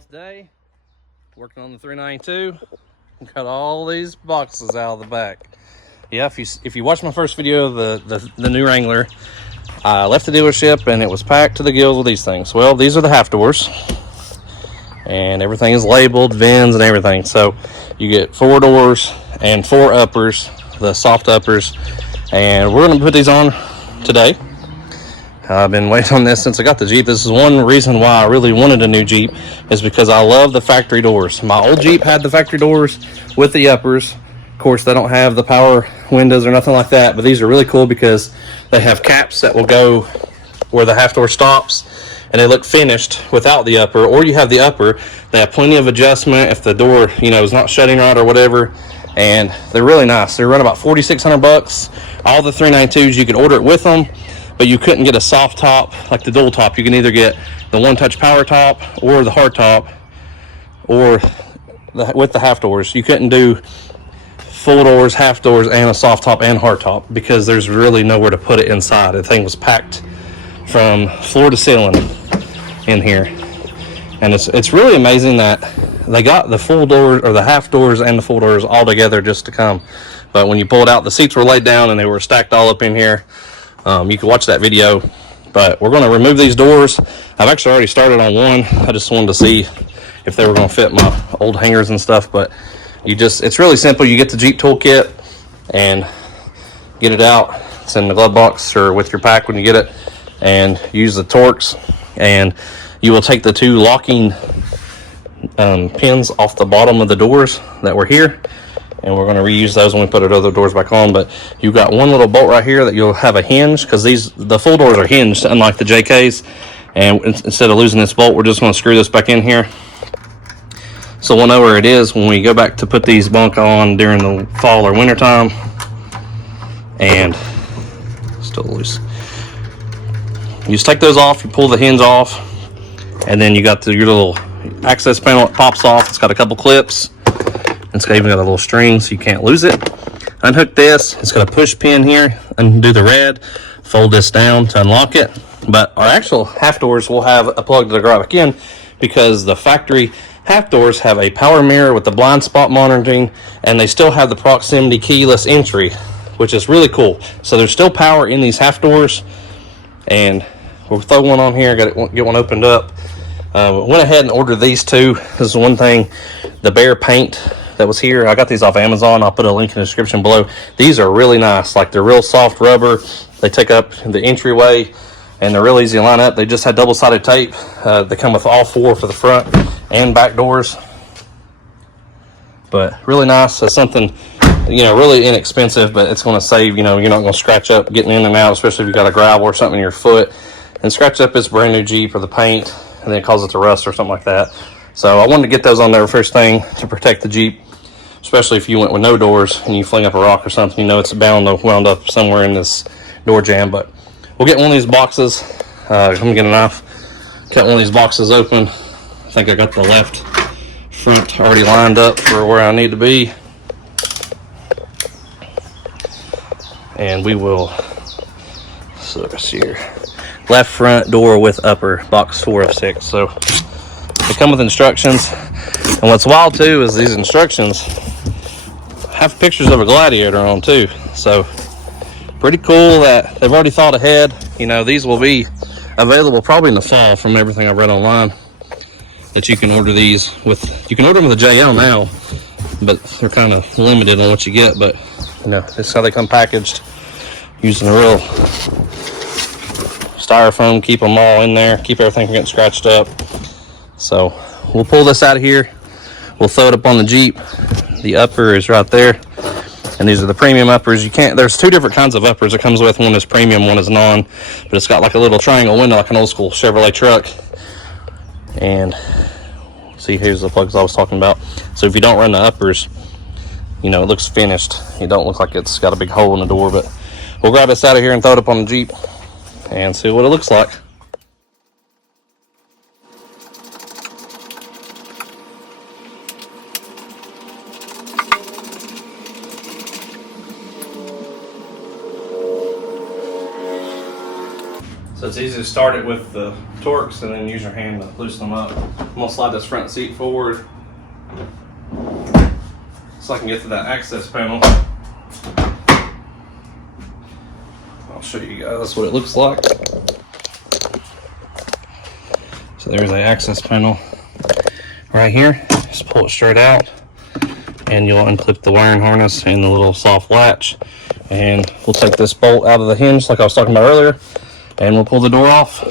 Today, working on the 392, got all these boxes out of the back. Yeah, if you watch my first video of the new Wrangler, I left the dealership and it was packed to the gills with these things. Well, these are the half doors, and everything is labeled, VINs and everything. So you get 4 doors and 4 uppers, the soft uppers, and we're going to put these on today. I've been waiting on this since I got the Jeep. This is one reason why I really wanted a new Jeep, is because I love the factory doors. My old Jeep had the factory doors with the uppers. Of course, they don't have the power windows or nothing like that, but these are really cool because they have caps that will go where the half door stops, and they look finished without the upper. Or you have the upper, they have plenty of adjustment if the door, you know, is not shutting right or whatever. And they're really nice. They run about $4,600. All the 392s, you could order it with them, but you couldn't get a soft top like the dual top. You can either get the one touch power top or the hard top, or with the half doors. You couldn't do full doors, half doors, and a soft top and hard top because there's really nowhere to put it inside. The thing was packed from floor to ceiling in here. And it's really amazing that they got the full doors, or the half doors and the full doors all together just to come. But when you pull it out, the seats were laid down and they were stacked all up in here. You can watch that video, but we're going to remove these doors. I've actually already started on one. I just wanted to see if they were going to fit my old hangers and stuff, but it's really simple. You get the Jeep toolkit and get it out. It's in the glove box or with your pack when you get it, and use the Torx, and you will take the 2 locking pins off the bottom of the doors that were here, and we're going to reuse those when we put our other doors back on. But you've got one little bolt right here that you'll have a hinge, because the full doors are hinged unlike the JKs, and instead of losing this bolt, we're just going to screw this back in here, so we'll know where it is when we go back to put these bunk on during the fall or winter time. And still loose. You just take those off, you pull the hinge off, and then you got your little access panel. It pops off. It's got a couple clips. It's even got a little string so you can't lose it. Unhook this. It's got a push pin here. Undo the red. Fold this down to unlock it. But our actual half doors will have a plug to go back in, because the factory half doors have a power mirror with the blind spot monitoring, and they still have the proximity keyless entry, which is really cool. So there's still power in these half doors, and we'll throw one on here. Get one opened up. Went ahead and ordered these 2. This is one thing. The Bear paint that was here, I got these off Amazon. I'll put a link in the description below. These are really nice. Like, they're real soft rubber. They take up the entryway, and they're real easy to line up. They just had double-sided tape. They come with all 4 for the front and back doors. But really nice. It's something, you know, really inexpensive, but it's going to save, you know, you're not going to scratch up getting in and out, especially if you got a gravel or something in your foot and scratch up this brand new Jeep or the paint, and then cause it to rust or something like that. So I wanted to get those on there first thing to protect the Jeep, especially if you went with no doors and you fling up a rock or something, you know it's bound to wound up somewhere in this door jamb. But we'll get one of these boxes. I'm gonna get a knife, cut one of these boxes open. I think I got the left front already lined up for where I need to be, and we will. So let's see here. Left front door with upper, box 4 of 6. So they come with instructions, and what's wild too is these instructions have pictures of a Gladiator on too. So pretty cool that they've already thought ahead. You know, these will be available probably in the fall, from everything I've read online, that you can order these with. You can order them with a JL now, but they're kind of limited on what you get. But you know, this is how they come packaged, using a real styrofoam, keep them all in there, keep everything from getting scratched up. So we'll pull this out of here, we'll throw it up on the Jeep. The upper is right there, and these are the premium uppers. There's 2 different kinds of uppers it comes with. One is premium, one is non, but it's got like a little triangle window like an old school Chevrolet truck. And see, here's the plugs I was talking about. So if you don't run the uppers, you know, it looks finished. It don't look like it's got a big hole in the door. But we'll grab this out of here and throw it up on the Jeep and see what it looks like. So it's easy to start it with the Torx and then use your hand to loosen them up. I'm gonna slide this front seat forward so I can get to that access panel. I'll show you guys what it looks like. So there's the access panel right here. Just pull it straight out and you'll unclip the wiring harness and the little soft latch. And we'll take this bolt out of the hinge like I was talking about earlier, and we'll pull the door off.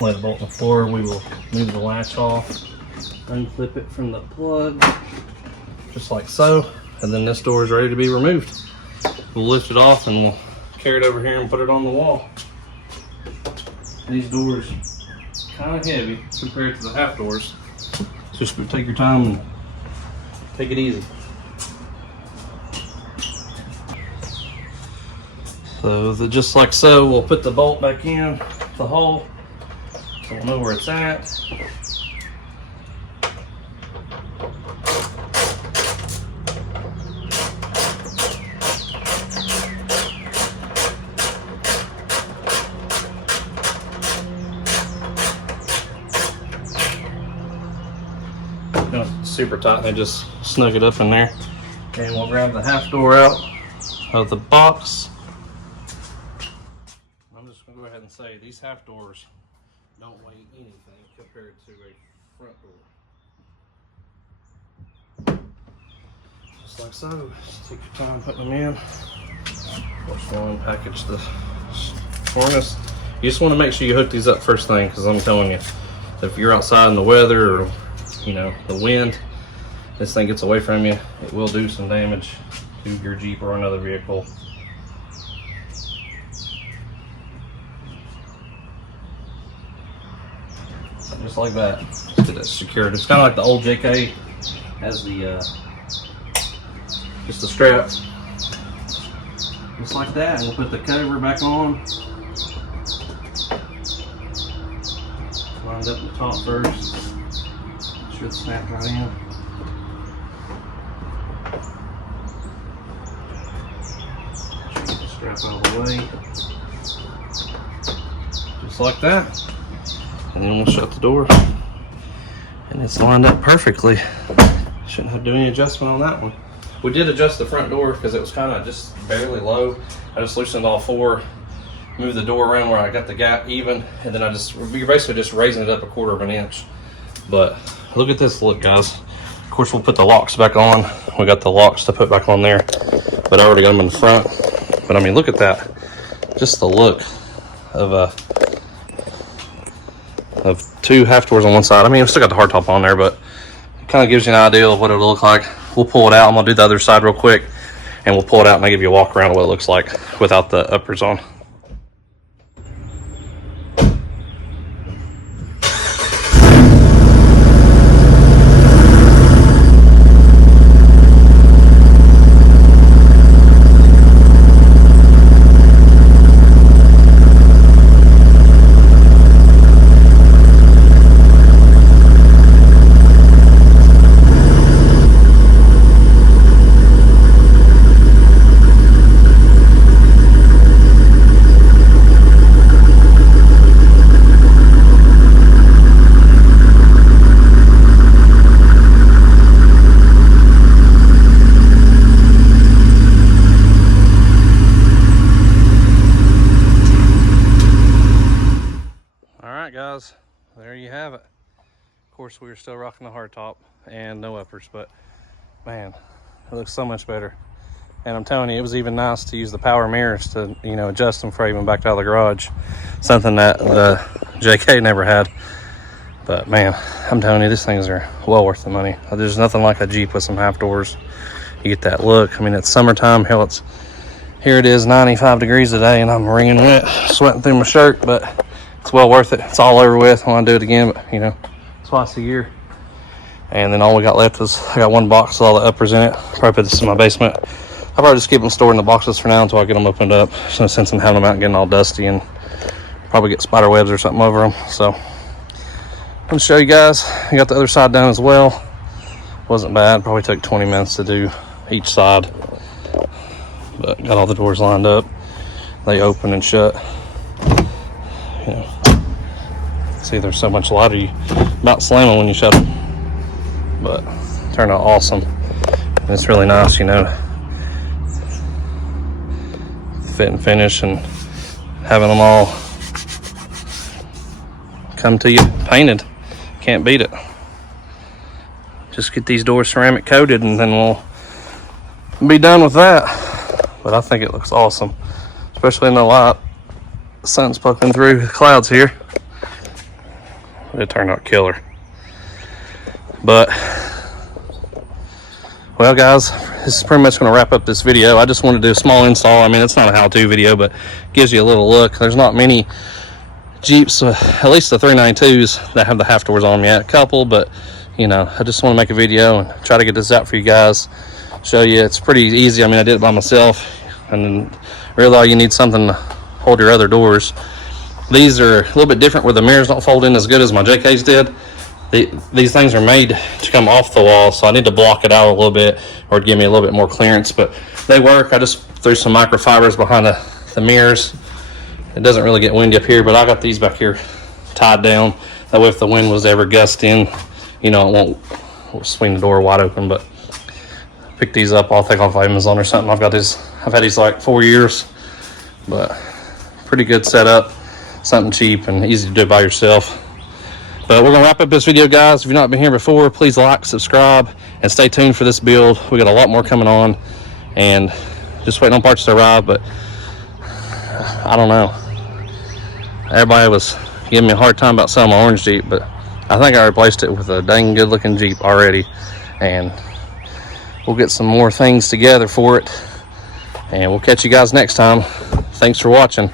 Lay the bolt on the floor. We will move the latch off, unclip it from the plug, just like so, and then this door is ready to be removed. We'll lift it off and we'll carry it over here and put it on the wall. These doors kind of heavy compared to the half doors. Just take your time and take it easy. So just like so, we'll put the bolt back in the hole. We'll know where it's at. Super tight, they just snug it up in there. And we'll grab the half door out of the box. I'm just gonna go ahead and say these half doors don't weigh anything compared to a front door. Just like so. Just take your time putting them in. We'll unpackage the harness. You just want to make sure you hook these up first thing, because I'm telling you, if you're outside in the weather or the wind, this thing gets away from you, it will do some damage to your Jeep or another vehicle. Just like that. Just get it secured. It's kind of like the old JK has the just the strap. Just like that. And we'll put the cover back on. Lined up the top first. Should snap right in. Strap out of the way. Just like that. And then we'll shut the door. And it's lined up perfectly. Shouldn't have to do any adjustment on that one. We did adjust the front door because it was kind of just barely low. I just loosened all four, moved the door around where I got the gap even, and then you're basically just raising it up 1/4 of an inch. But look at this look, guys. Of course, we'll put the locks back on. We got the locks to put back on there, but I already got them in the front. But I mean, look at that. Just the look of two half doors on one side. I mean, I've still got the hardtop on there, but it kind of gives you an idea of what it'll look like. We'll pull it out. I'm gonna do the other side real quick, and we'll pull it out and I'll give you a walk around of what it looks like without the uppers on. Guys, there you have it. Of course, we were still rocking the hardtop and no uppers, but man, it looks so much better. And I'm telling you, it was even nice to use the power mirrors to adjust them for even back out of the garage, something that the JK never had. But man, I'm telling you, these things are well worth the money. There's nothing like a Jeep with some half doors. You get that look. I mean, it's summertime. Hell, here it is 95 degrees today and I'm wringing wet, sweating through my shirt, but it's well worth it. It's all over with. I want to do it again, but twice a year. And then all we got left is I got one box with all the uppers in it. Probably put this in my basement. I'll probably just keep them stored in the boxes for now until I get them opened up. So since I'm having them out and getting all dusty, and probably get spider webs or something over them. So I'm gonna show you guys. I got the other side done as well. Wasn't bad. Probably took 20 minutes to do each side, but got all the doors lined up. They open and shut. You know, see, there's so much lighter, you about slam them when you shut them, but turned out awesome. And it's really nice, you know, fit and finish, and having them all come to you painted. Can't beat it. Just get these doors ceramic coated and then we'll be done with that. But I think it looks awesome, especially in the light. The sun's poking through the clouds here. It turned out killer. But well guys, this is pretty much going to wrap up this video. I just wanted to do a small install. I mean, it's not a how-to video, but gives you a little look. There's not many Jeeps, at least the 392s, that have the half doors on them yet. A couple, but you know, I just want to make a video and try to get this out for you guys, show you it's pretty easy. I mean, I did it by myself, and really all you need something to hold your other doors. These are a little bit different where the mirrors don't fold in as good as my JKs did. These things are made to come off the wall, so I need to block it out a little bit or give me a little bit more clearance, but they work. I just threw some microfibers behind the mirrors. It doesn't really get windy up here, but I got these back here tied down. That way if the wind was ever gusting, you know, it won't swing the door wide open. But pick these up, I'll take off Amazon or something. I've had these like 4 years, but pretty good setup, something cheap and easy to do by yourself. But we're gonna wrap up this video, guys. If you've not been here before, please like, subscribe, and stay tuned for this build. We got a lot more coming on, and just waiting on parts to arrive. But I don't know, everybody was giving me a hard time about selling my orange Jeep, but I think I replaced it with a dang good looking Jeep already, and we'll get some more things together for it, and we'll catch you guys next time. Thanks for watching.